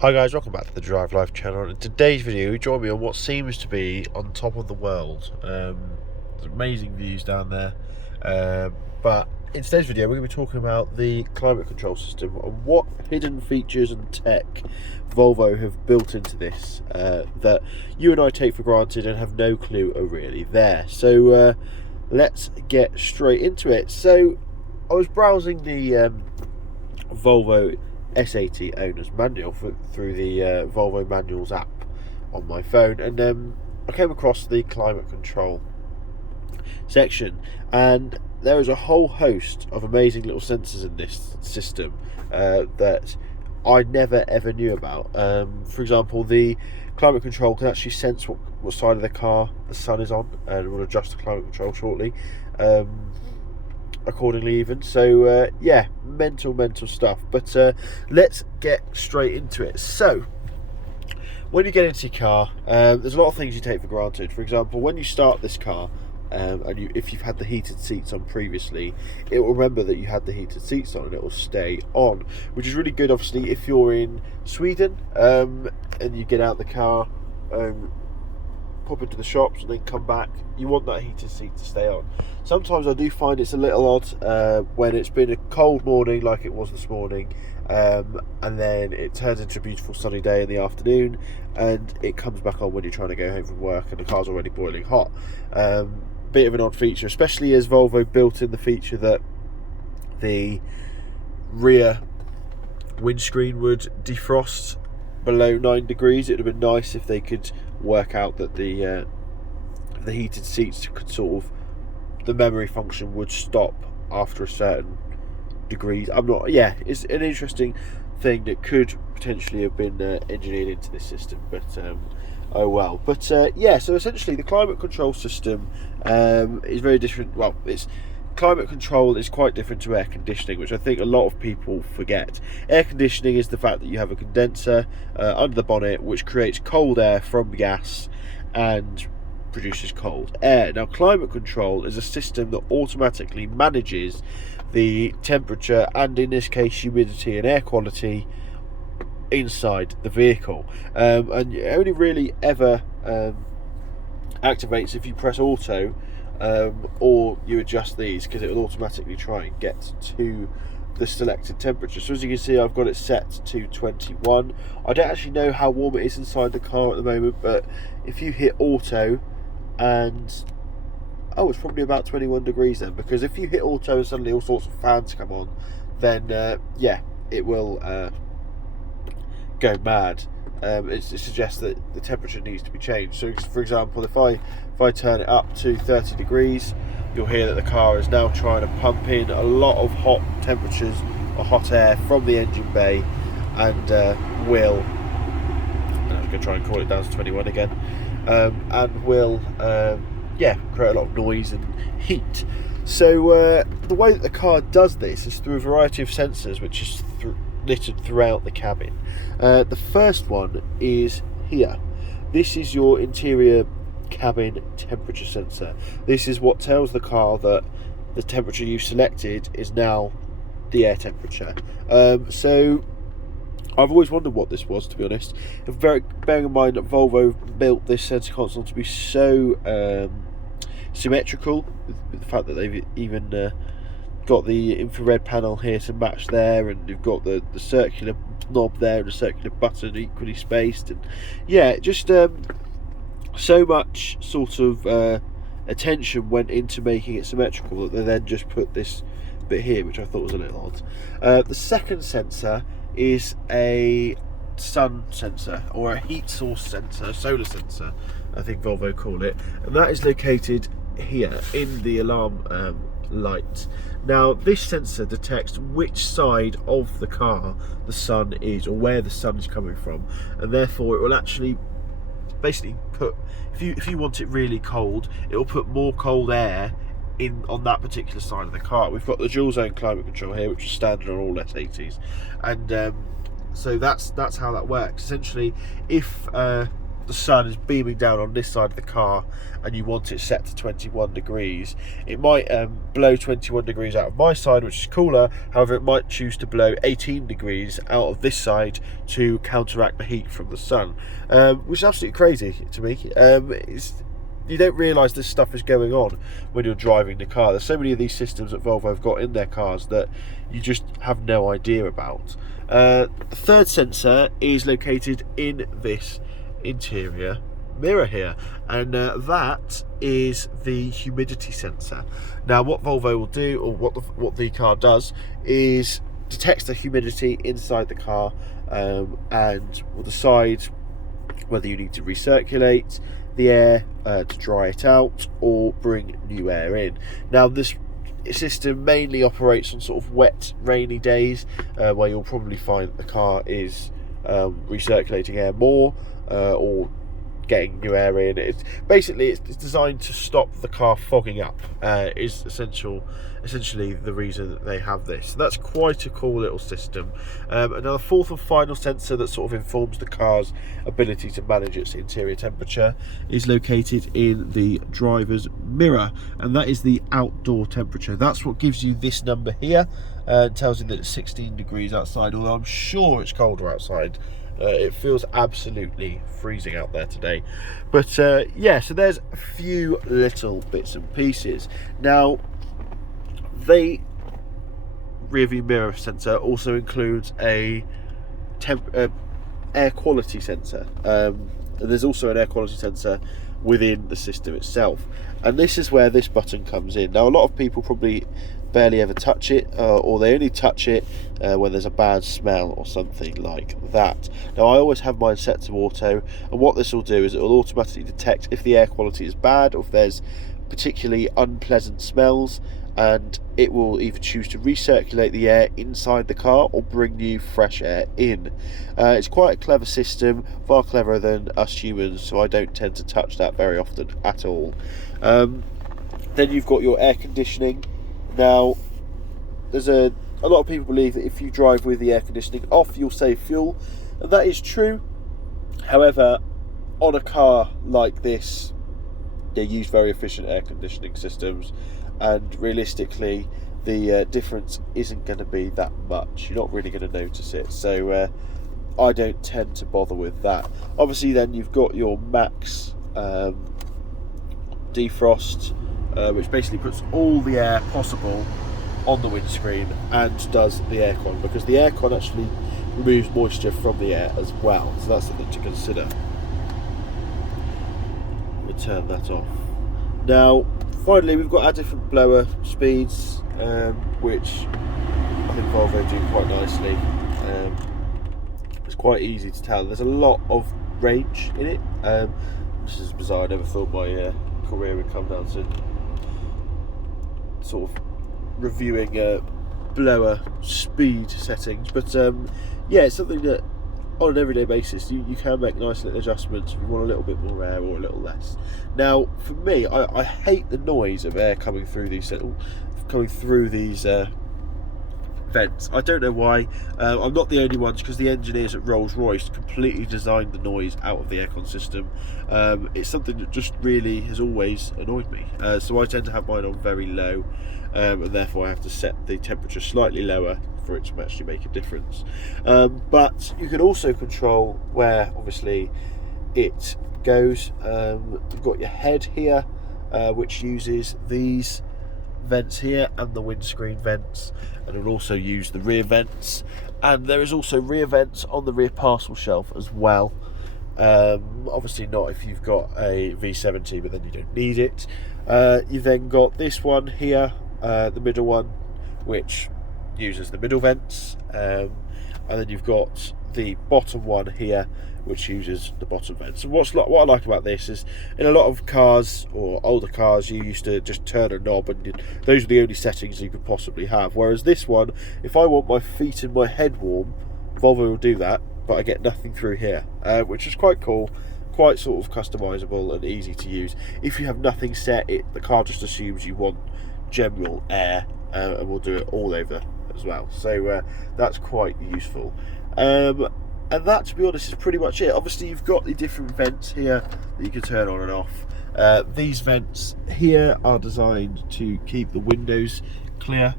Hi guys, welcome back to the Drive Life channel. In today's video, join me on what seems to be on top of the world. There's amazing views down there. But in today's video, we're going to be talking about the climate control system and what hidden features and tech Volvo have built into this that you and I take for granted and have no clue are really there. So let's get straight into it. So I was browsing the Volvo S80 owner's manual through the Volvo Manuals app on my phone, and I came across the climate control section, and there is a whole host of amazing little sensors in this system that I never ever knew about. For example, the climate control can actually sense what side of the car the sun is on, and will adjust the climate control shortly accordingly even. So yeah, mental stuff, but let's get straight into it. So when you get into your car, there's a lot of things you take for granted. For example, when you start this car, if you've had the heated seats on previously, it will remember that you had the heated seats on and it will stay on, which is really good obviously if you're in Sweden and you get out the car, pop into the shops and then come back. You want that heated seat to stay on. Sometimes I do find it's a little odd when it's been a cold morning like it was this morning, and then it turns into a beautiful sunny day in the afternoon and it comes back on when you're trying to go home from work and the car's already boiling hot. Bit of an odd feature, especially as Volvo built in the feature that the rear windscreen would defrost below 9 degrees. It would have been nice if they could work out that the heated seats could sort of, the memory function would stop after a certain degrees. It's an interesting thing that could potentially have been engineered into this system, but oh well. But yeah, so essentially the climate control system is very different. Well, climate control is quite different to air conditioning, which I think a lot of people forget. Air conditioning is the fact that you have a condenser under the bonnet which creates cold air from gas and produces cold air. Now, climate control is a system that automatically manages the temperature and, in this case, humidity and air quality inside the vehicle, and it only really ever activates if you press auto or you adjust these, because it will automatically try and get to the selected temperature. So as you can see, I've got it set to 21. I don't actually know how warm it is inside the car at the moment, but if you hit auto and it's probably about 21 degrees then, because if you hit auto and suddenly all sorts of fans come on, then yeah, it will go mad. It suggests that the temperature needs to be changed. So for example, if I turn it up to 30 degrees, you'll hear that the car is now trying to pump in a lot of hot temperatures or hot air from the engine bay, and I'm going to try and call it down to 21 again, and will create a lot of noise and heat. So the way that the car does this is through a variety of sensors which is littered throughout the cabin. The first one is here. This is your interior cabin temperature sensor. This is what tells the car that the temperature you've selected is now the air temperature. So I've always wondered what this was, to be honest. Bearing in mind that Volvo built this sensor console to be so symmetrical, with the fact that they've even got the infrared panel here to match there, and you've got the circular knob there and the circular button equally spaced, and yeah, just so much sort of attention went into making it symmetrical that they then just put this bit here, which I thought was a little odd. The second sensor is a sun sensor, or a heat source sensor, solar sensor I think Volvo call it, and that is located here in the alarm light. Now, this sensor detects which side of the car the sun is, or where the sun is coming from, and therefore it will actually basically put, if you want it really cold, it will put more cold air in on that particular side of the car. We've got the dual zone climate control here, which is standard on all S80s, and so that's how that works. Essentially, if the the sun is beaming down on this side of the car and you want it set to 21 degrees, it might blow 21 degrees out of my side, which is cooler. However, it might choose to blow 18 degrees out of this side to counteract the heat from the sun, which is absolutely crazy to me. You don't realise this stuff is going on when you're driving the car. There's so many of these systems that Volvo have got in their cars that you just have no idea about. The third sensor is located in this interior mirror here, and that is the humidity sensor. Now what Volvo will do, or what the car does, is detects the humidity inside the car and will decide whether you need to recirculate the air to dry it out or bring new air in. Now this system mainly operates on sort of wet, rainy days where you'll probably find the car is recirculating air more or getting new air in. It's designed to stop the car fogging up. Is essentially the reason that they have this. So that's quite a cool little system. And now the fourth and final sensor that sort of informs the car's ability to manage its interior temperature is located in the driver's mirror, and that is the outdoor temperature. That's what gives you this number here, and tells you that it's 16 degrees outside, although I'm sure it's colder outside. It feels absolutely freezing out there today. But yeah, so there's a few little bits and pieces. Now, the rear view mirror sensor also includes a air quality sensor. And there's also an air quality sensor within the system itself. And this is where this button comes in. Now, a lot of people probably barely ever touch it, or they only touch it when there's a bad smell or something like that. Now, I always have mine set to auto, and what this will do is it will automatically detect if the air quality is bad or if there's particularly unpleasant smells, and it will either choose to recirculate the air inside the car or bring new fresh air in. It's quite a clever system, far cleverer than us humans, so I don't tend to touch that very often at all. Then you've got your air conditioning. Now, there's a lot of people believe that if you drive with the air conditioning off, you'll save fuel, and that is true. However, on a car like this, they use very efficient air conditioning systems, and realistically, the difference isn't going to be that much. You're not really going to notice it, so I don't tend to bother with that. Obviously, then you've got your max defrost, which basically puts all the air possible on the windscreen and does the aircon, because the aircon actually removes moisture from the air as well, so that's something to consider. We'll turn that off. Now, finally, we've got our different blower speeds, which I think Volvo do quite nicely. It's quite easy to tell. There's a lot of range in it. This is bizarre. I never thought my career would come down to sort of reviewing blower speed settings, but yeah, it's something that on an everyday basis you can make nice little adjustments if you want a little bit more air or a little less. Now, for me, I hate the noise of air coming through these vents. I don't know why. I'm not the only one, because the engineers at Rolls-Royce completely designed the noise out of the aircon system. It's something that just really has always annoyed me, so I tend to have mine on very low, and therefore I have to set the temperature slightly lower for it to actually make a difference. But you can also control where obviously it goes. You've got your head here, which uses these vents here and the windscreen vents, and it will also use the rear vents, and there is also rear vents on the rear parcel shelf as well. Obviously not if you've got a V70, but then you don't need it. You've then got this one here, the middle one, which uses the middle vents, and then you've got the bottom one here, which uses the bottom vents. And what I like about this is, in a lot of cars or older cars, you used to just turn a knob and those are the only settings you could possibly have, whereas this one, if I want my feet and my head warm, Volvo will do that, but I get nothing through here, which is quite cool, quite sort of customizable and easy to use. If you have nothing set, the car just assumes you want general air, and will do it all over as well, so that's quite useful. And that, to be honest, is pretty much it. Obviously, you've got the different vents here that you can turn on and off. These vents here are designed to keep the windows clear,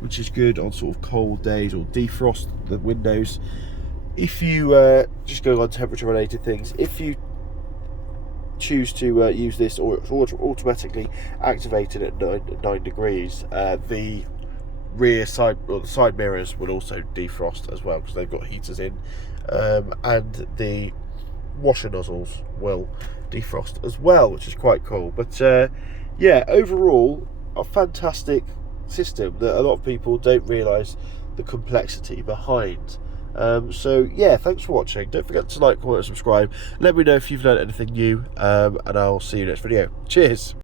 which is good on sort of cold days, or defrost the windows. If you just going on temperature related things, if you choose to use this, or it's automatically activated at 9 degrees, the rear side, or the side mirrors, will also defrost as well, because they've got heaters in, and the washer nozzles will defrost as well, which is quite cool. But yeah, overall a fantastic system that a lot of people don't realise the complexity behind. So yeah, thanks for watching. Don't forget to like, comment and subscribe. Let me know if you've learned anything new, and I'll see you next video. Cheers.